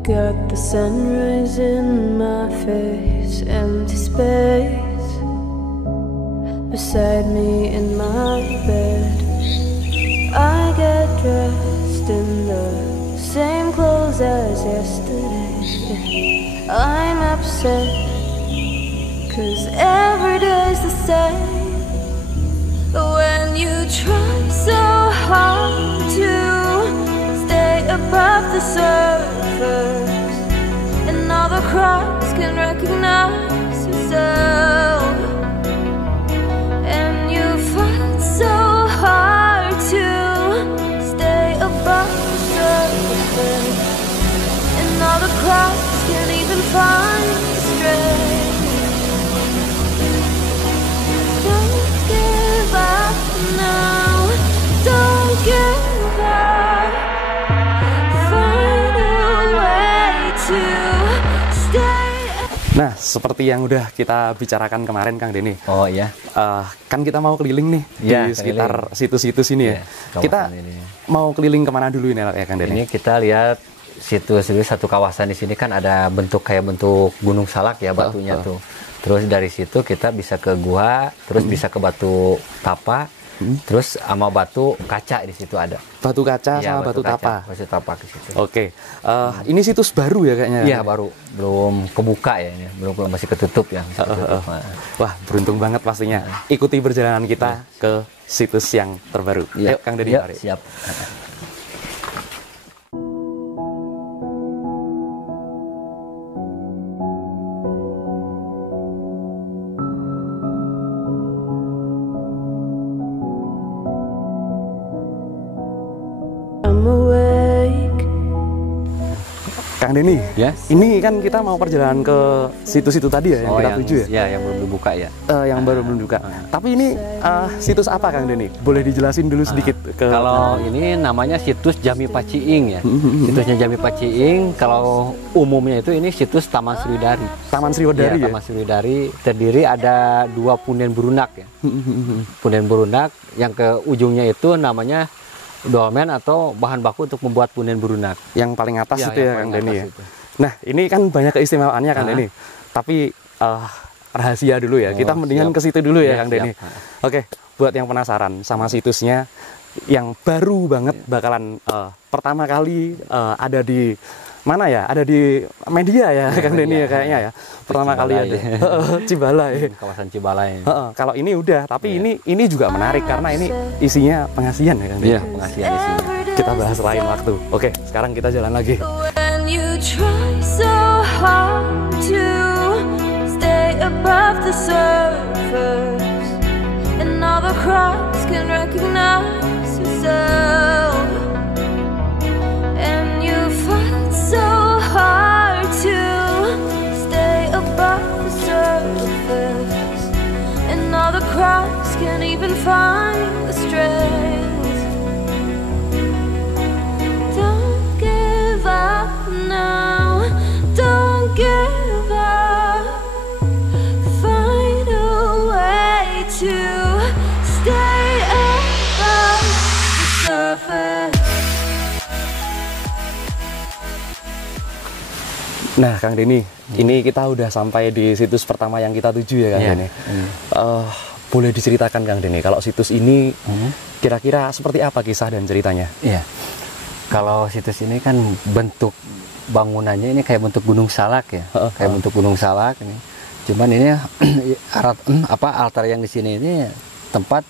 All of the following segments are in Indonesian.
Got the sunrise in my face, empty space beside me in my bed. I get dressed in the same clothes as yesterday. I'm upset, 'cause every day's the same. When you try so hard to stay above the surface, and all the crowds can recognize yourself, and you fight so hard to stay above the surface, and all the crowds can't even find the strength. Don't give up now, don't give up. Find a way to stay. Nah, seperti yang udah kita bicarakan kemarin, Kang Denny. Oh iya. Kan kita mau keliling nih Ya, di sekitar situs-situs ini ya. Kita ini. mau keliling kemana dulu ini ya, Kang Denny? Ini kita lihat situs satu kawasan di sini kan ada bentuk kayak bentuk gunung salak ya batunya tuh. Terus dari situ kita bisa ke gua, terus bisa ke batu tapa, terus sama batu kaca di situ ada. Batu kaca Ya, sama batu tapa. Batu tapa di situ. Oke. Ini situs baru ya kayaknya. Iya baru, belum kebuka ya ini, belum masih ketutup ya. Masih ketutup. Wah, beruntung banget pastinya. Ikuti perjalanan kita ke situs yang terbaru. Ya. Ayo, Kang Denny, Ya, mari. siap. I'm awake. Kang Denny, Ya. ini kan kita mau perjalanan ke situs itu tadi ya, yang kita tuju ya? Ya, yang belum dibuka ya. Yang baru belum buka. Tapi ini situs apa, Kang Denny? Boleh dijelasin dulu sedikit ke. Kalau ini namanya situs Jami Paciing ya. Situsnya Jami Paciing. Kalau umumnya itu ini situs Taman Sriwidari. Taman Sriwidari ya? Taman Sriwidari terdiri ada 2 punden berunak ya. Punden berunak yang ke ujungnya itu namanya dolmen atau bahan baku untuk membuat punden berunak. Yang paling atas itu ya, Kang yang paling Denny ya? atas itu. Nah, ini kan banyak keistimewaannya, Kang Denny. Tapi rahasia dulu ya. Kita mendingan siap. ke situ dulu ya, Ya, Kang Denny. siap. Oke, buat yang penasaran sama situsnya yang baru banget bakalan pertama kali ada di mana ya? Ada di media ya, Kang Denny ya kayaknya ya. Pertama kali ada Cibalai. Kawasan Cibalai. Kalau ini udah, tapi ini juga menarik karena ini isinya pengasihan ya, Kang Denny. Iya, pengasihan di sini. Kita bahas lain waktu. Oke, sekarang kita jalan lagi. When you try so hard to stay above the surface, and all the crowds can recognize yourself, and you fight so hard to stay above the surface, and all the crowds can't even find the strength. Don't give up now, don't give up. Find a way to stay above the surface. Nah, Kang Denny, ini kita udah sampai di situs pertama yang kita tuju ya, Kang Iya. Denny. Boleh diceritakan, Kang Denny, kalau situs ini kira-kira seperti apa kisah dan ceritanya? Iya. Kalau situs ini kan bentuk bangunannya ini kayak bentuk gunung salak ya. Kayak bentuk gunung salak ini. Cuman ini altar yang di sini ini tempat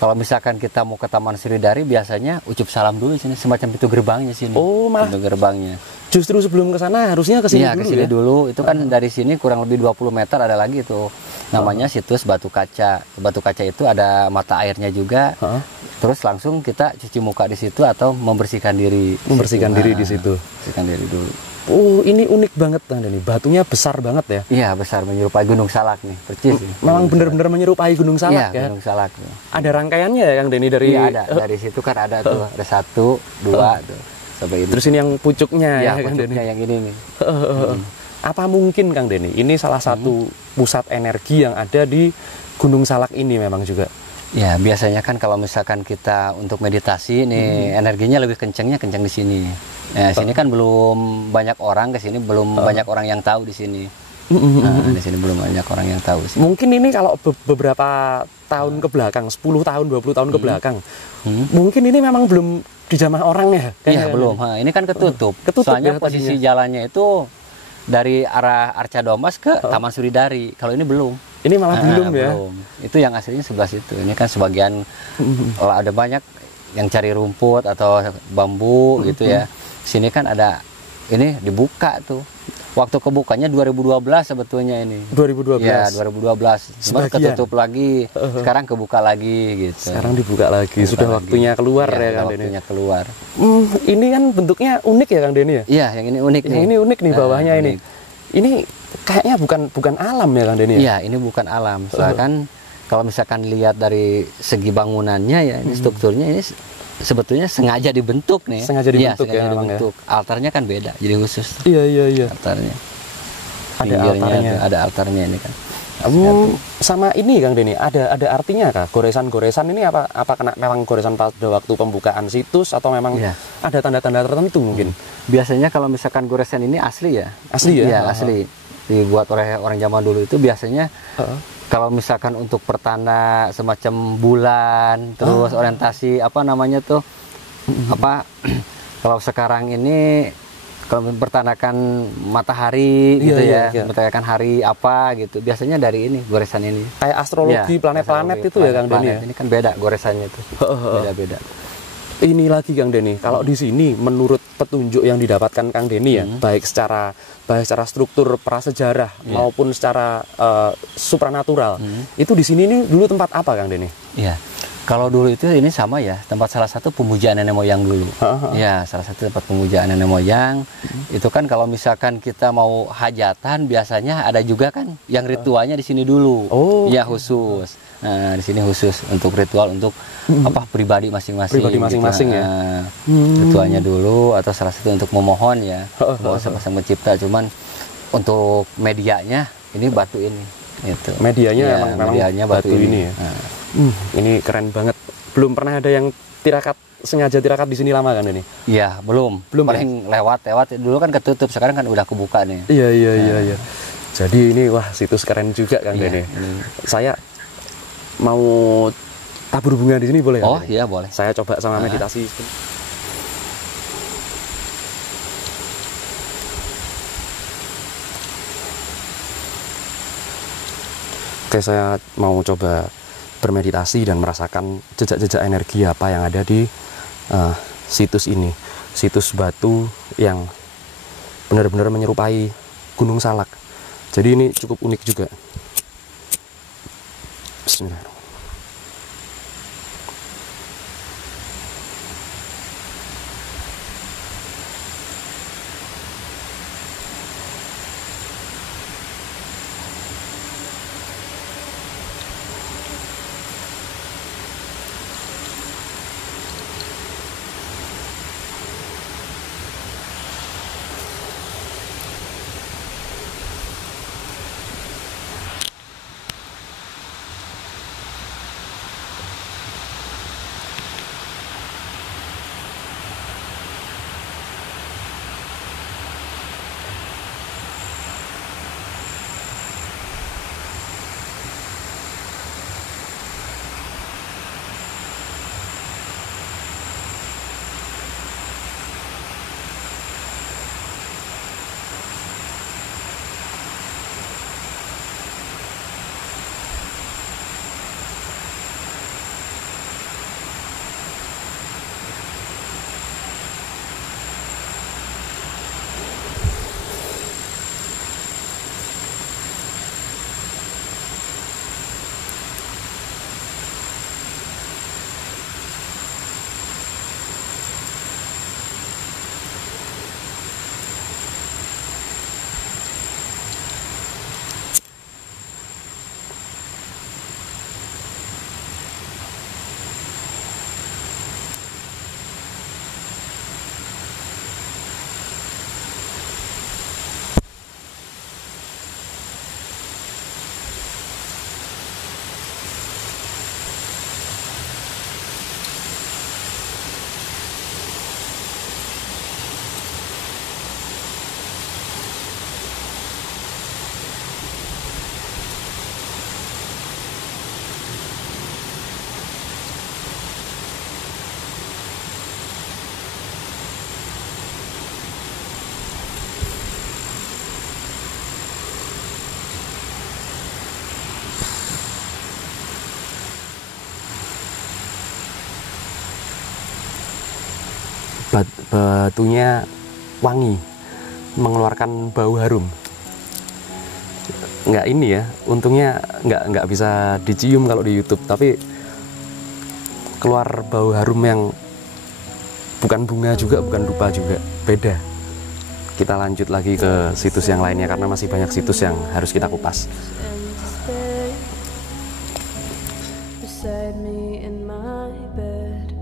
kalau misalkan kita mau ke Taman Sriwidari biasanya ucup salam dulu di sini, semacam pintu gerbangnya sini. Oh, malah pintu gerbangnya. Justru sebelum ke sana harusnya ke sini Iya, dulu kesini ya. dulu. Itu kan dari sini kurang lebih 20 meter ada lagi tuh. Namanya situs Batu Kaca. Batu Kaca itu ada mata airnya juga. Terus langsung kita cuci muka di situ atau membersihkan diri. Membersihkan diri di situ. Membersihkan diri dulu. Oh, ini unik banget, Kang Denny. Batunya besar banget ya. Iya, besar menyerupai Gunung Salak nih, percis. Memang benar-benar menyerupai Gunung Salak ya. Gunung Salak. Ada rangkaiannya ya, Kang Denny, dari Iya, ada. Dari situ kan ada tuh, ada 1, 2 tuh. Sampai itu. Terus ini yang pucuknya Iya, ya, Kang Denny. pucuknya yang ini nih. Apa mungkin, Kang Denny, ini salah satu pusat energi yang ada di Gunung Salak ini memang juga? Ya, biasanya kan kalau misalkan kita untuk meditasi nih, energinya lebih kencang di sini. Nah, sini kan belum banyak orang ke sini, belum banyak orang yang tahu di sini. Nah, di sini belum banyak orang yang tahu sih. Mungkin ini kalau beberapa tahun ke belakang, 10 tahun, 20 tahun ke belakang, mungkin ini memang belum dijamah orang ya? Iya, belum. Ini kan ketutup. Soalnya ya, posisi jalannya itu dari arah Arca Domas ke Taman Suridari. Kalau ini belum. Ini malah belum ya? Belum. Itu yang aslinya sebelah situ. Ini kan sebagian ada banyak yang cari rumput atau bambu gitu ya. Sini kan ada, ini dibuka tuh. Waktu kebukanya 2012 sebetulnya ini. 2012? Ya, 2012. Cuma ketutup lagi, sekarang kebuka lagi gitu. Sekarang dibuka lagi, sudah waktunya keluar ya, Kang Denny? Waktunya keluar. Ini kan bentuknya unik ya, Kang Denny ya? Iya, yang ini unik nih. Yang ini unik nih bawahnya ini. Ini kayaknya bukan alam ya, Kang Denny? Iya, ini bukan alam. Soalnya kan kalau misalkan lihat dari segi bangunannya ya, ini strukturnya ini sebetulnya sengaja dibentuk nih. Sengaja dibentuk ya, sengaja dibentuk. Ya. Altarnya kan beda, jadi khusus. Iya. Altarnya. Ada altarnya. Ada altarnya ini kan. Sama ini Kang Denny, ada artinya kah? Goresan-goresan ini apa kena memang goresan pada waktu pembukaan situs atau memang ada tanda-tanda tertentu mungkin? Biasanya kalau misalkan goresan ini asli ya. Asli ya? Iya, asli. Dibuat oleh orang zaman dulu itu biasanya kalau misalkan untuk pertanda semacam bulan, terus orientasi apa namanya tuh, apa kalau sekarang ini kalau mempertandakan matahari gitu ya, mempertandakan hari apa gitu, biasanya dari ini goresan ini. Kayak astrologi planet-planet itu ya Kang Denny ya? Ini kan beda goresannya itu, beda-beda. Ini lagi Kang Denny, kalau di sini menurut petunjuk yang didapatkan Kang Denny ya, baik secara struktur prasejarah maupun secara supranatural, itu di sini ini dulu tempat apa Kang Denny? Iya, kalau dulu itu ini sama ya, tempat salah satu pemujaan nenek moyang dulu. Ya, salah satu tempat pemujaan nenek moyang. Itu kan kalau misalkan kita mau hajatan, biasanya ada juga kan yang ritualnya di sini dulu. Ya khusus. Nah, di sini khusus untuk ritual untuk apa pribadi masing-masing. Pribadi masing-masing gitu. Ya. Ritualnya dulu atau salah satu untuk memohon ya, bahwa sang pencipta. Cuman untuk medianya ini batu ini. Gitu. Medianya ya, memang medianya batu ini ya. Ini keren banget. Belum pernah ada yang sengaja tirakat di sini lama kan ini? Iya, belum. Paling lewat dulu kan ketutup, sekarang kan udah kebuka nih. Iya. Jadi ini wah situs keren juga Kang Denny. Saya mau tabur bunga di sini boleh? Oh iya boleh. Saya coba sama meditasi. Oke, saya mau coba bermeditasi dan merasakan jejak-jejak energi apa yang ada di situs ini. Situs batu yang benar-benar menyerupai Gunung Salak. Jadi ini cukup unik juga. Bismillahirrahmanirrahim. batunya wangi, mengeluarkan bau harum. Nggak ini ya, untungnya nggak bisa dicium kalau di YouTube, tapi keluar bau harum yang bukan bunga juga, bukan dupa juga, beda. Kita lanjut lagi ke situs yang lainnya karena masih banyak situs yang harus kita kupas. Beside me in my bed,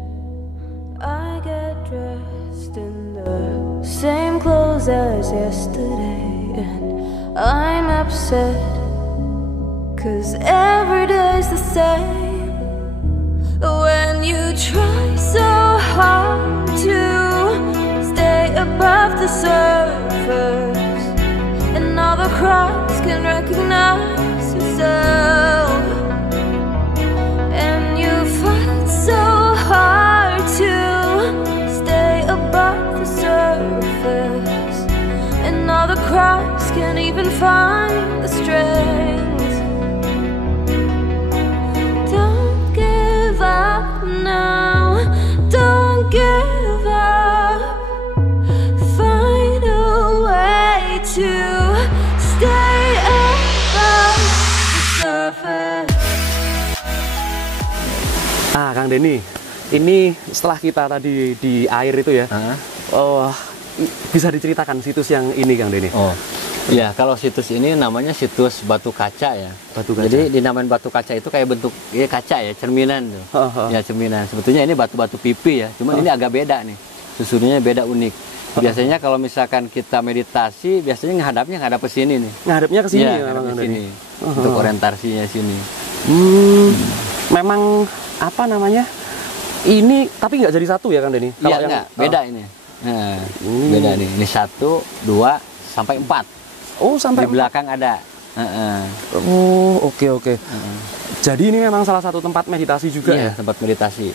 I get dressed in the same clothes as yesterday, and I'm upset 'cause every day's the same. When you try so hard to stay above the surface, and all the crowds can recognize yourself, and you fight so hard to stay above the surface, and all the crowds can't even find the strength. Don't give up now, don't give up, find a way to stay above the surface. Kang Denny, ini setelah kita tadi di air itu ya, bisa diceritakan situs yang ini, Kang Denny? Oh, ya, kalau situs ini namanya situs batu kaca ya. Batu kaca. Jadi dinamain batu kaca itu kayak bentuk ya kaca ya, cerminan tuh. Ya cerminan. Sebetulnya ini batu-batu pipi ya, cuman ini agak beda nih. Susunannya beda unik. Biasanya kalau misalkan kita meditasi, biasanya ngadap ke sini nih. Ngadapnya ke sini ya, ya, ngadap Kang ke Denny? sini. Untuk orientasinya sini. Memang apa namanya? Ini tapi nggak jadi satu ya, Kang Denny? Iya, enggak, beda ini. Nah, beda nih. Ini 1, 2, sampai 4. Oh, sampai di belakang ada. Oh, oke. Jadi ini memang salah satu tempat meditasi juga ya? Tempat meditasi.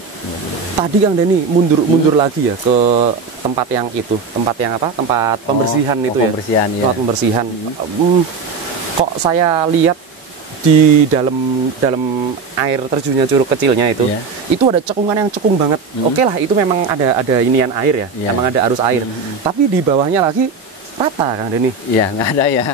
Tadi Kang Denny mundur lagi ya ke tempat yang itu, tempat yang apa? Tempat pembersihan itu ya? Pembersihan, ya. Tempat pembersihan. Kok saya lihat di dalam air terjunnya Curug Kecilnya itu ada cekungan yang cekung banget. Oke lah, itu memang ada inian air ya, memang ada arus air. Tapi di bawahnya lagi rata, Kang Denny. Iya, nggak ada ya.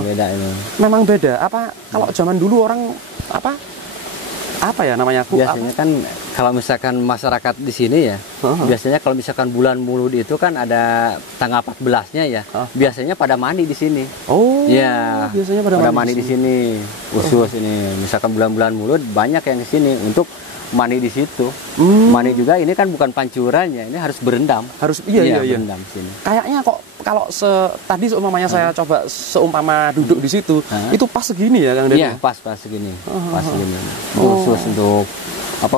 Beda itu. Memang beda. Apa kalau zaman dulu orang apa ya namanya? Biasanya kan kalau misalkan masyarakat di sini ya, biasanya kalau misalkan bulan Mulud itu kan ada tanggal 14-nya ya. Biasanya pada mandi di sini. Oh. Ya. Biasanya pada mandi di sini. Khusus ini. Misalkan bulan-bulan Mulud banyak yang di sini untuk mandi di situ. Mandi juga ini kan bukan pancurannya, ini harus berendam. Harus iya. Berendam sini. Kayaknya kok kalau tadi seumpamanya saya coba seumpama duduk di situ, itu pas segini ya, Kang Denny? Iya, pas segini. Pas segini. Khusus untuk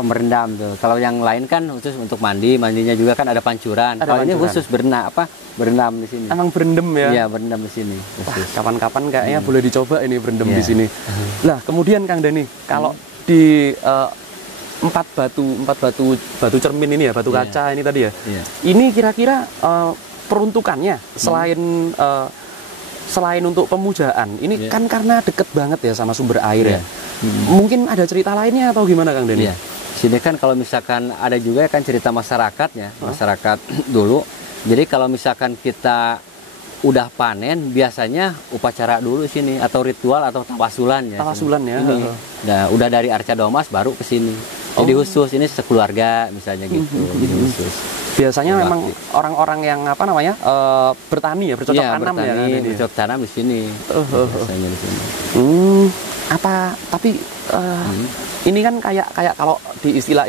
merendam tuh. Kalau yang lain kan khusus untuk mandinya juga kan ada pancuran. Kalau ini khusus berendam di sini. Emang berendam ya? Iya, berendam di sini. Kapan-kapan kayaknya boleh dicoba ini berendam di sini. Lah, kemudian Kang Denny, kalau di empat batu cermin ini ya, batu kaca ini tadi ya. Ini kira-kira peruntukannya selain untuk pemujaan, ini kan karena deket banget ya sama sumber air ya. Mungkin ada cerita lainnya atau gimana, Kang Denny? Sini kan kalau misalkan ada juga kan cerita masyarakatnya, masyarakat dulu. Jadi kalau misalkan kita udah panen, biasanya upacara dulu sini atau ritual atau tawasulan ya. Tawasulan ya. Ini. Udah dari Arca Domas baru ke sini. Jadi khusus ini sekeluarga misalnya gitu. Jadi khusus. Biasanya memang orang-orang yang bertani ya, bercocok tanam ya. Bercocok tanam di sini. Biasanya di sini. Tapi ini kan kayak kalau di istilah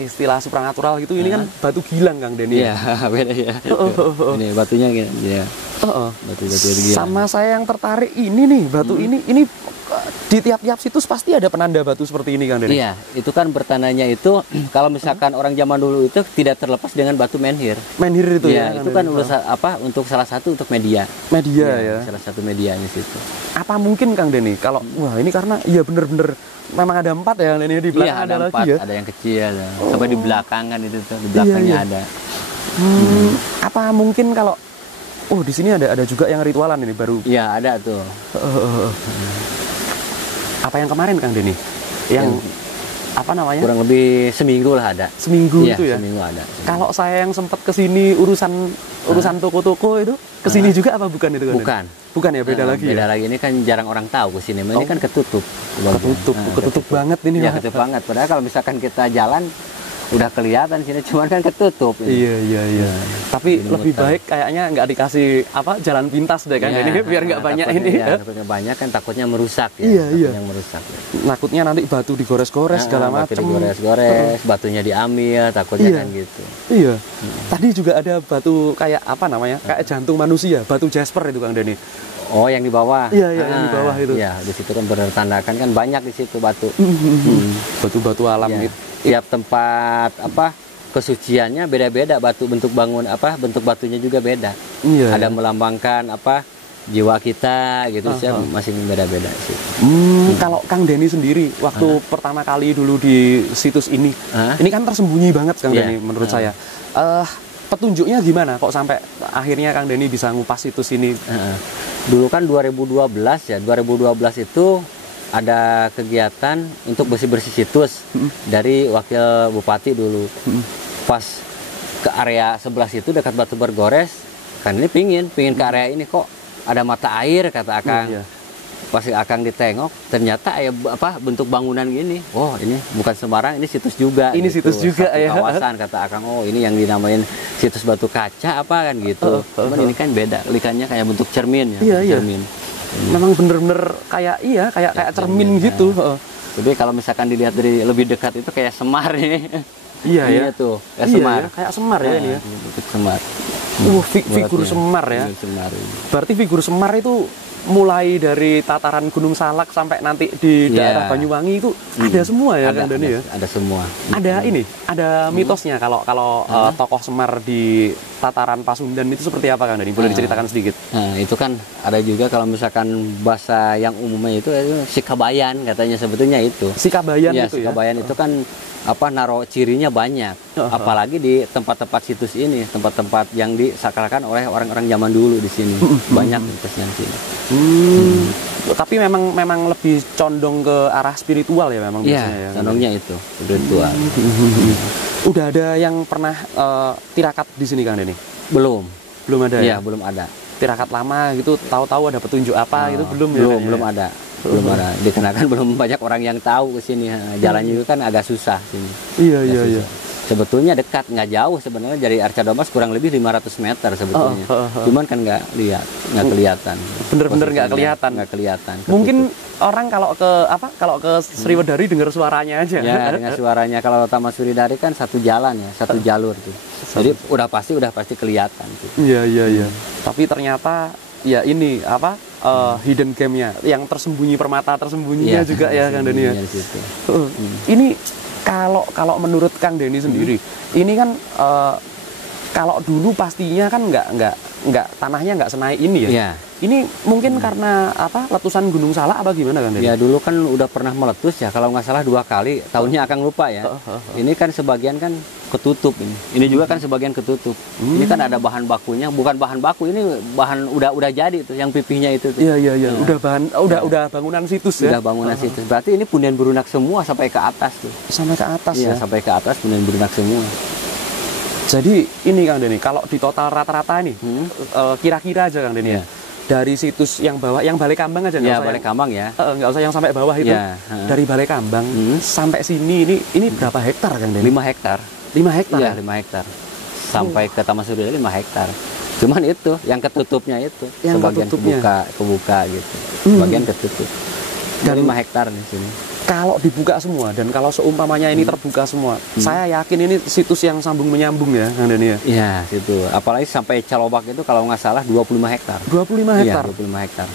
istilah supranatural gitu, ini kan batu gilang, Kang Denny. Iya, beda ya. Ini batunya gitu ya. Batu gilang. Sama saya yang tertarik ini nih, batu ini di tiap-tiap situs pasti ada penanda batu seperti ini, Kang Denny. Iya, itu kan bertanahnya itu kalau misalkan orang zaman dulu itu tidak terlepas dengan batu menhir. Menhir itu ya. Itu kan untuk salah satu untuk media. Media ya. Salah satu medianya situ. Apa mungkin, Kang Denny, kalau wah ini karena bener-bener memang ada 4 ya, ini di belakang ada lagi 4, ya. Ada yang kecil, sampai di belakang kan itu tuh, di belakangnya ada. Apa mungkin kalau di sini ada juga yang ritualan ini baru? Iya, ada tuh. Apa yang kemarin, Kang Denny? apa namanya? Kurang lebih seminggu lah ada. Seminggu Iya, itu ya. seminggu ada. Kalau saya yang sempat kesini urusan toko-toko itu kesini juga apa bukan itu kan? Bukan. Bukan ya, beda lagi Beda ya. lagi, ini kan jarang orang tahu ke sini. Ini kan ketutup. Ketutup banget ini. Ya, Pak. ketutup banget. Padahal kalau misalkan kita jalan udah kelihatan sini, cuman kan ketutup. Iya. Tapi ini lebih muter. baik kayaknya nggak dikasih apa jalan pintas deh kan Iya, ini biar nggak banyak takutnya, ini. ya, takutnya banyak kan takutnya merusak ya. Iya. Takutnya merusak. Ya. Nakutnya nanti batu digores-gores segala Batu macam. digores-gores, batunya diambil, takutnya Iya. kan gitu. Iya. Tadi juga ada batu kayak apa namanya? Kayak jantung manusia, batu Jasper itu Kang Denny. Oh, yang di bawah. Iya, yang di bawah itu. Iya, di situ kan bertandakan kan banyak di situ batu. Batu-batu alam Iya. gitu. Tiap tempat kesuciannya beda-beda, bentuk batunya juga beda. Iya. Ada melambangkan jiwa kita gitu sih, masih beda-beda sih. Kalau Kang Denny sendiri waktu pertama kali dulu di situs ini kan tersembunyi banget Kang Iya. Denny menurut saya. Petunjuknya gimana kok sampai akhirnya Kang Denny bisa ngupas situs ini? Dulu kan 2012 ya, 2012 itu ada kegiatan untuk bersih-bersih situs dari wakil bupati dulu. Pas ke area sebelah situ dekat Batu Bergores, kan ini pingin ke area ini kok ada mata air kata Akang. Iya. Pas Akang ditengok, ternyata bentuk bangunan gini. Oh, ini bukan sembarang, ini situs juga. Ini gitu. situs juga Satu ya. kawasan kata Akang. Oh, ini yang dinamain situs batu kaca kan gitu. Cuman ini kan beda, likannya kayak bentuk cermin ya. Iya. Cermin. Memang bener-bener kayak cermin gitu. Jadi kalau misalkan dilihat dari lebih dekat itu kayak semar nih. Iya ya. Tuh, kayak Iya semar. ya, kayak semar ya ini ya. Bentuk semar. Figur Buatnya. semar ya. Figur semar ini. Berarti figur semar itu mulai dari tataran Gunung Salak sampai nanti di daerah Banyuwangi itu ada semua ya Kang Denny ya. Ada semua. Ada mitosnya kalau tokoh Semar di tataran Pasundan itu seperti apa Kang Denny? Boleh diceritakan sedikit? Nah, itu kan ada juga kalau misalkan bahasa yang umumnya itu Sikabayan katanya sebetulnya itu. Sikabayan Ya, itu ya. Sikabayan itu kan naro cirinya banyak. Apalagi di tempat-tempat situs ini, tempat-tempat yang disakralkan oleh orang-orang zaman dulu di sini. Banyak mitosnya di sini. Tapi memang lebih condong ke arah spiritual ya memang Iya, biasanya ya. condongnya itu spiritual. Udah ada yang pernah tirakat di sini Kang Denny? Belum. Belum ada ya? Iya, belum ada. Tirakat lama gitu, tahu-tahu ada petunjuk apa gitu belum ya? Belum ada. Belum ada. Dikarenakan belum banyak orang yang tahu ke sini. Jalannya juga kan agak susah sini. Iya. Sebetulnya dekat, nggak jauh sebenarnya dari Arca Domas kurang lebih 500 meter sebetulnya. Cuman kan nggak kelihatan. Bener-bener nggak kelihatan. Nggak kelihatan. Mungkin orang kalau ke Sriwedari dengar suaranya aja. Ya, dengan suaranya. Kalau Taman Suridari kan satu jalan ya, satu jalur tuh. Jadi udah pasti kelihatan tuh. Iya. Tapi ternyata ya ini hidden game-nya yang tersembunyi, permata tersembunyinya juga ya Kang Denny ya. Ini kalau menurut Kang Denny sendiri, ini kan kalau dulu pastinya kan nggak tanahnya nggak senaik ini ya. Iya. Ini mungkin karena letusan Gunung Salak apa gimana Kang Denny? Ya dulu kan udah pernah meletus ya, kalau nggak salah 2 kali, tahunnya Akang lupa ya. Ini kan sebagian kan ketutup ini. Ini juga kan sebagian ketutup. Ini kan ada bahan bakunya, bukan bahan baku, ini bahan udah jadi tuh yang pipihnya itu tuh. Iya. Udah bangunan situs ya. Udah bangunan situs. Berarti ini punden berunak semua sampai ke atas tuh. Sampai ke atas Iya, ya. sampai ke atas punden berunak semua. Jadi ini Kang Denny, kalau di total rata-rata nih, kira-kira aja Kang Denny ya. Dari situs yang bawah, yang Balai Kambang aja nggak Ya, usah Balai Kambang ya. nggak usah yang sampai bawah itu. Ya, Dari Balai Kambang sampai sini ini berapa hektar Kang Denny? 5 hektar. 5 hektar. Iya, 5 hektar. Sampai ke Taman Suridari 5 hektar. Cuman itu yang ketutupnya itu, Yang sebagian ketutupnya. kebuka gitu. Sebagian ketutup. Dan 5 hektar di sini. kalau dibuka semua dan kalau seumpamanya ini terbuka semua, saya yakin ini situs yang sambung menyambung ya Kang Denny ya. Iya, situ. Apalagi sampai Calobak itu kalau nggak salah 25 hektar. 25 hektar. Iya, 25 hektar.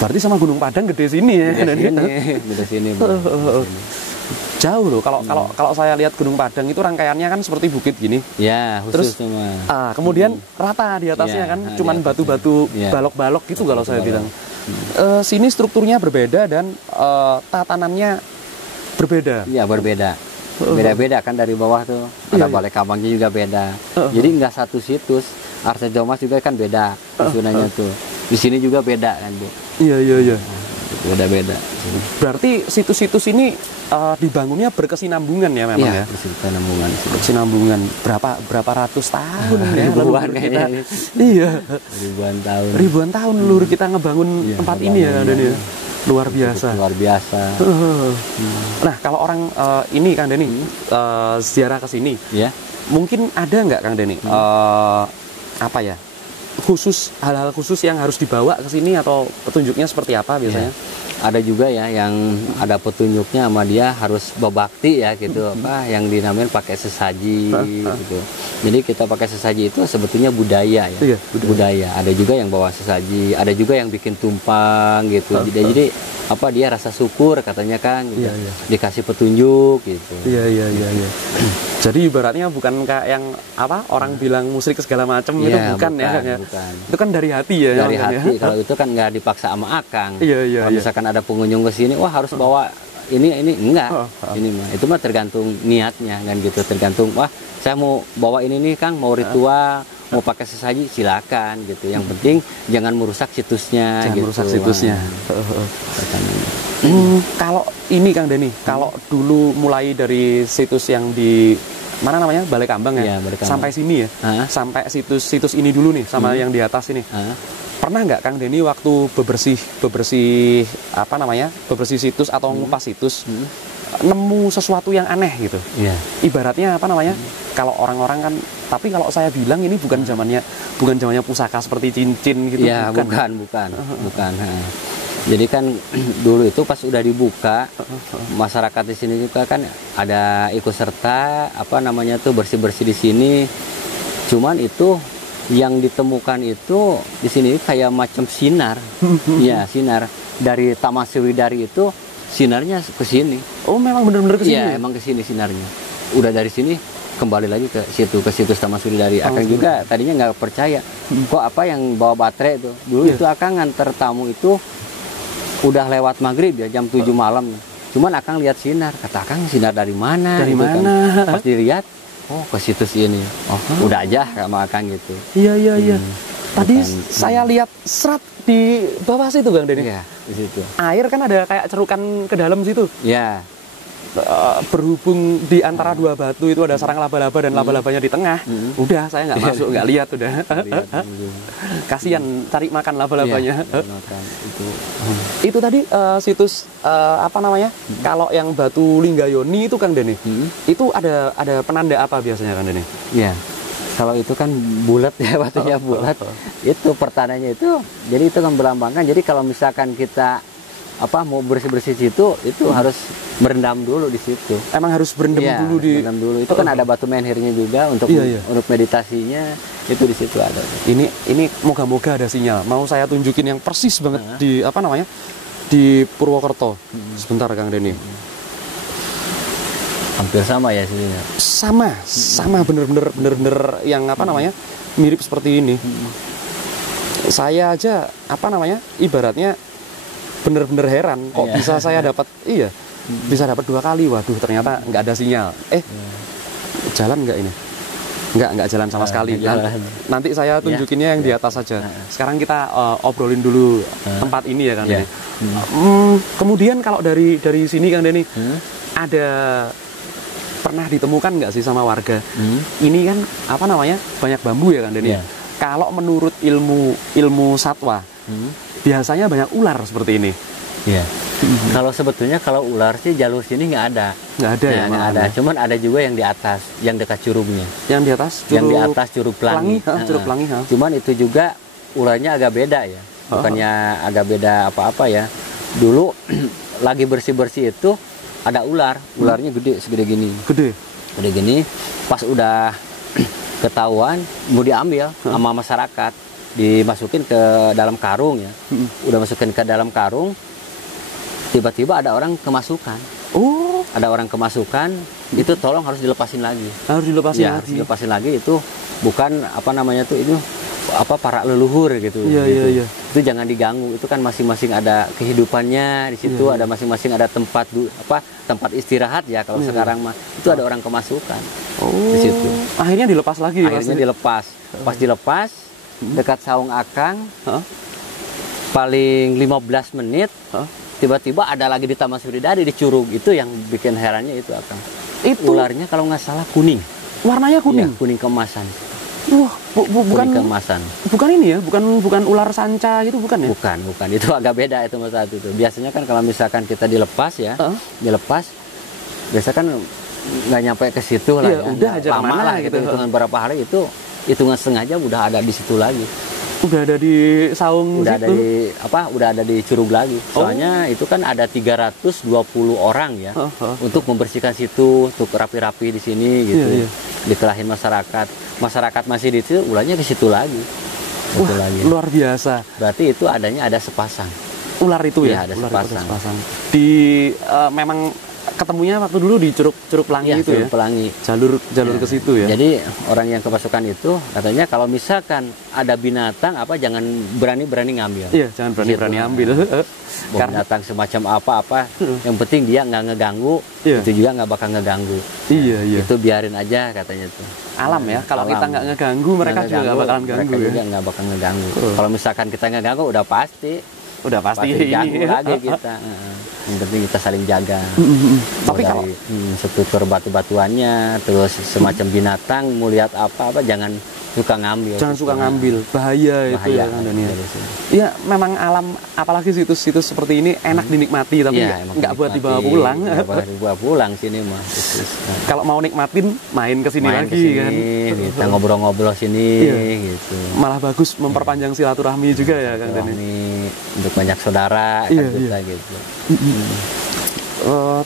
Berarti sama Gunung Padang gede sini ya Kang Denny. Di sini. Jauh loh. Kalau saya lihat Gunung Padang itu rangkaiannya kan seperti bukit gini. Ya, Terus khusus semua. Kemudian rata di atasnya Iya, kan, di cuman atasnya. batu-batu Iya. balok-balok gitu kalau saya Balok-balok. bilang. Sini strukturnya berbeda dan tatanannya berbeda. Iya, berbeda. Beda-beda kan dari bawah tuh. Ada Iya. Balai Kambangnya juga beda. Jadi nggak satu situs. Arca Domas juga kan beda susunannya tuh. Di sini juga beda kan, Bu. Iya. beda-beda. Berarti situs-situs ini dibangunnya berkesinambungan ya memang ya? Berkesinambungan. Berkesinambungan berapa ratus tahun ya? Ribuan kita, kayaknya. Iya. Ribuan tahun lur kita ngebangun tempat ini ya Kang Denny. Luar biasa. Luar biasa. Nah kalau orang ini Kang Denny ziarah ke sini, Ya. mungkin ada nggak Kang Denny apa ya? Hal-hal khusus yang harus dibawa ke sini atau petunjuknya seperti apa biasanya? Ada juga ya yang ada petunjuknya sama dia harus berbakti ya gitu, apa yang dinamain pakai sesaji gitu. Jadi kita pakai sesaji itu sebetulnya budaya ya. Iya, budaya. Ada juga yang bawa sesaji, ada juga yang bikin tumpang gitu. Jadi apa dia rasa syukur katanya kan gitu. Dikasih petunjuk gitu. Iya. Jadi ibaratnya bukan kayak yang apa orang bilang musrik segala macam itu bukan ya. Bukan. Itu kan dari hati ya. Dari hati. Ya? Kalau itu kan nggak dipaksa sama akang. Iya. Kalau misalkan ada pengunjung ke sini, wah harus bawa ini enggak. Ini mah itu mah tergantung niatnya kan gitu. Tergantung wah saya mau bawa ini nih Kang, mau ritual, mau pakai sesaji silakan gitu. Yang penting jangan merusak situsnya. Jangan gitu. merusak situsnya. Kalau ini Kang Denny, kalau dulu mulai dari situs yang di mana namanya Balai Kambang ya, Balai Kambang. sampai sini ya, sampai situs ini dulu nih sama yang di atas ini. Pernah nggak Kang Denny waktu bebersih apa namanya bebersih situs atau ngupas situs nemu sesuatu yang aneh gitu? Ibaratnya apa namanya? Kalau orang-orang kan, tapi kalau saya bilang ini bukan zamannya pusaka seperti cincin gitu. Ya bukan. Jadi kan dulu itu pas udah dibuka, masyarakat di sini juga kan ada ikut serta apa namanya tuh bersih-bersih di sini. Cuman itu yang ditemukan itu di sini kayak macam sinar. Ya, sinar dari Taman Sriwidari itu sinarnya ke sini. Oh, memang benar-benar ke sini. Iya, emang ke sini sinarnya. Udah dari sini kembali lagi ke situs Taman Sriwidari. Akang juga tadinya nggak percaya. Kok apa yang bawa baterai itu? Dulu itu Akang nganter tamu itu udah lewat maghrib ya, jam 7 malam. Cuman Akang lihat sinar, kata Akang sinar dari mana? Dari gitu mana? Kan. Pas dilihat, oh ke situs ini. Udah aja sama Akang gitu. Iya. Tadi saya lihat serat di bawah situ Kang Denny. Iya, di situ. Air kan ada kayak cerukan ke dalam situ. Ya. Berhubung di antara dua batu itu ada sarang laba-laba dan laba-labanya di tengah. Udah saya nggak masuk, nggak lihat udah. Kasihan cari makan laba-labanya. Itu tadi situs apa namanya? Kalau yang batu Linggayoni itu Kang Denny, itu ada penanda apa biasanya Kang Denny? Iya. Kalau itu kan bulat ya, batunya bulat. Itu pertandanya itu, jadi itu kan melambangkan. Jadi kalau misalkan kita mau bersih-bersih situ, itu harus berendam dulu di situ. Emang harus berendam dulu berendam dulu. Itu kan ada batu menhirnya juga untuk meditasinya, itu di situ ada. Ini moga-moga ada sinyal. Mau saya tunjukin yang persis banget di apa namanya? Di Purwokerto. Sebentar Kang Denny. Hampir sama ya sininya. Sama bener-bener yang apa namanya? Mirip seperti ini. Saya aja apa namanya? Ibaratnya bener-bener heran kok bisa saya dapat bisa dapat 2 kali. Waduh, ternyata nggak ada sinyal. Jalan nggak ini? Nggak jalan sama sekali. Nanti saya tunjukinnya yang di atas saja. Sekarang kita obrolin dulu tempat ini ya Kang Denny. Kemudian kalau dari sini Kang Denny, ada pernah ditemukan nggak sih sama warga? Ini kan apa namanya banyak bambu ya Kang Denny. Kalau menurut ilmu satwa, biasanya banyak ular seperti ini. Iya. Kalau sebetulnya kalau ular sih jalur sini nggak ada. Nggak ada ya? Nggak ada. Cuman ada juga yang di atas, yang dekat curugnya. Yang di atas? Yang di atas Curug Pelangi. Curug Pelangi. Cuman itu juga ularnya agak beda ya. Bukannya agak beda apa-apa ya. Dulu lagi bersih-bersih itu ada ular. Ularnya gede, segede gini. Gede gini. Pas udah ketahuan mau diambil sama masyarakat, dimasukin ke dalam karung ya. Udah masukin ke dalam karung, tiba-tiba ada orang kemasukan. Ada orang kemasukan, itu tolong harus dilepasin lagi. Harus dilepasin lagi. Itu bukan apa namanya tuh, itu para leluhur gitu. Iya. Itu jangan diganggu. Itu kan masing-masing ada kehidupannya di situ. Ada masing-masing ada tempat istirahat ya. Kalau sekarang mah itu ada orang kemasukan di situ. Akhirnya dilepas lagi. Dilepas. Pas dilepas dekat saung Akang, paling 15 menit tiba-tiba ada lagi di Taman Suridadi di Curug. Itu yang bikin herannya itu akan. Itu Ularnya kalau nggak salah kuning. warnanya kuning. Iya, kuning keemasan. Wah, bukan Kuning keemasan. bukan ini ya, bukan ular sanca gitu, bukan ya? Bukan. Itu agak beda itu Mas Satu itu. Biasanya kan kalau misalkan kita dilepas ya, dilepas, biasa kan nggak nyampe ke situ lah. Iya, ya. udah aja Lama kemana lah gitu. gitu. Hitungan berapa hari itu, hitungan setengah jam udah ada di situ lagi. Udah ada di saung Udah ada situ. udah ada di Curug lagi. Soalnya itu kan ada 320 orang ya untuk membersihkan situ, untuk rapi-rapi di sini gitu. Iya. Dikelahin masyarakat. Masyarakat masih di situ, ularnya ke situ lagi. Wah, Situ lagi. luar biasa. Berarti itu ada sepasang. Ular itu Iya, ya? ada Ular itu sepasang. Di memang ketemunya waktu dulu di Curug Pelangi Iya, itu ya? Curug Pelangi. Jalur ke situ ya? Jadi orang yang kepasukan itu katanya kalau misalkan ada binatang jangan berani ngambil. Iya, jangan berani-berani Gitu. ambil. Karena Binatang semacam apa, yang penting dia nggak ngeganggu, Iya. itu juga nggak bakal ngeganggu. iya. Itu biarin aja katanya tuh. Alam ya, kalau Alam. kita nggak ngeganggu, mereka juga nggak bakalan ganggu mereka ya? juga nggak bakal ngeganggu. Kalau misalkan kita ngeganggu udah pasti Udah pasti ganggu lagi kita. Yang penting kita saling jaga. Tapi Mau kalau dari struktur batu-batuannya, terus semacam binatang, mau lihat apa jangan suka ngambil. jangan suka ngambil, bahaya itu ya Kang Dani. Iya, memang alam, apalagi situs-situs seperti ini enak dinikmati, tapi Iya, emang nggak buat dibawa dinikmati. pulang. Nggak buat dibawa pulang sini mah. Kalau mau nikmatin, main ke sini Main lagi kesini, kan. kita ngobrol-ngobrol sini Iya. gitu. Malah bagus memperpanjang silaturahmi juga ya Kang Dani. Ini untuk banyak saudara Iya, kan kita gitu.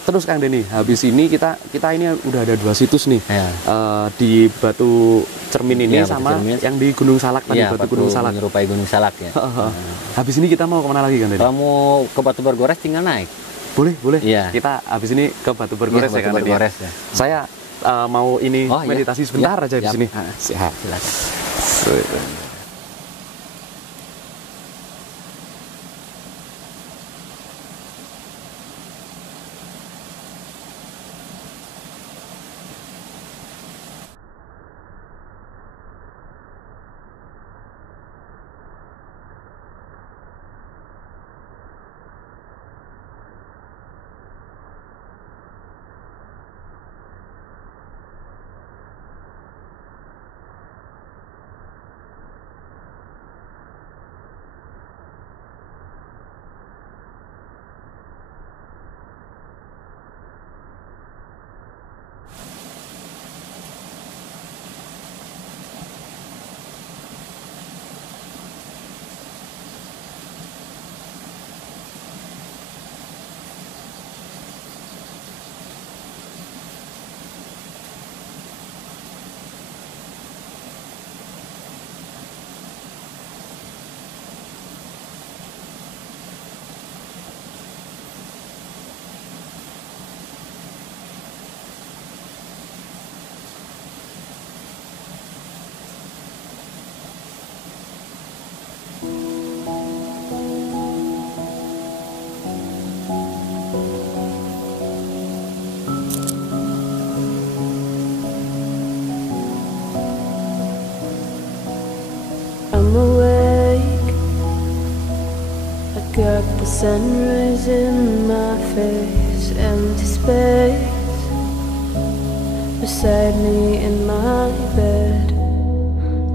Terus Kang Deni, habis ini kita ini udah ada 2 situs nih. Ya. Di Batu Cermin ini Iya, Batu sama Cermin. yang di Gunung Salak tadi, Iya, Batu Gunung Salak. menyerupai Gunung Salak ya. Habis ini kita mau kemana lagi Kang Deni? Kalau mau ke Batu Bergores tinggal naik. Boleh. Iya. Kita habis ini ke Batu Bergores Iya, ya Batu Kang Deni. Bergores ya. Saya mau ini Oh, iya. meditasi sebentar Iya, aja di siap. sini. Siap. Silakan. I'm awake. I got the sunrise in my face, empty space beside me in my bed.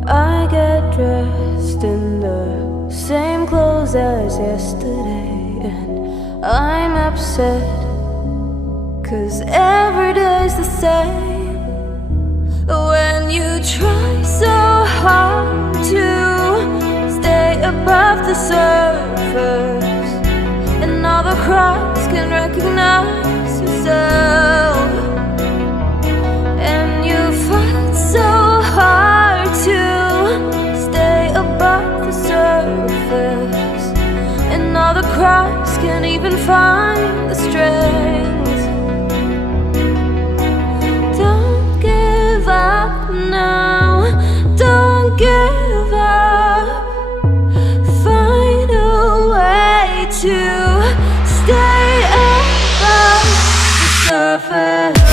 I get dressed in the same clothes as yesterday, and I'm upset 'cause every day's the same. When you try so hard to stay above the surface, and all the crowds can recognize yourself, and you fight so hard to stay above the surface, and all the crowds can't even find the strength. Don't give up now, don't give up. Find a way to stay above the surface.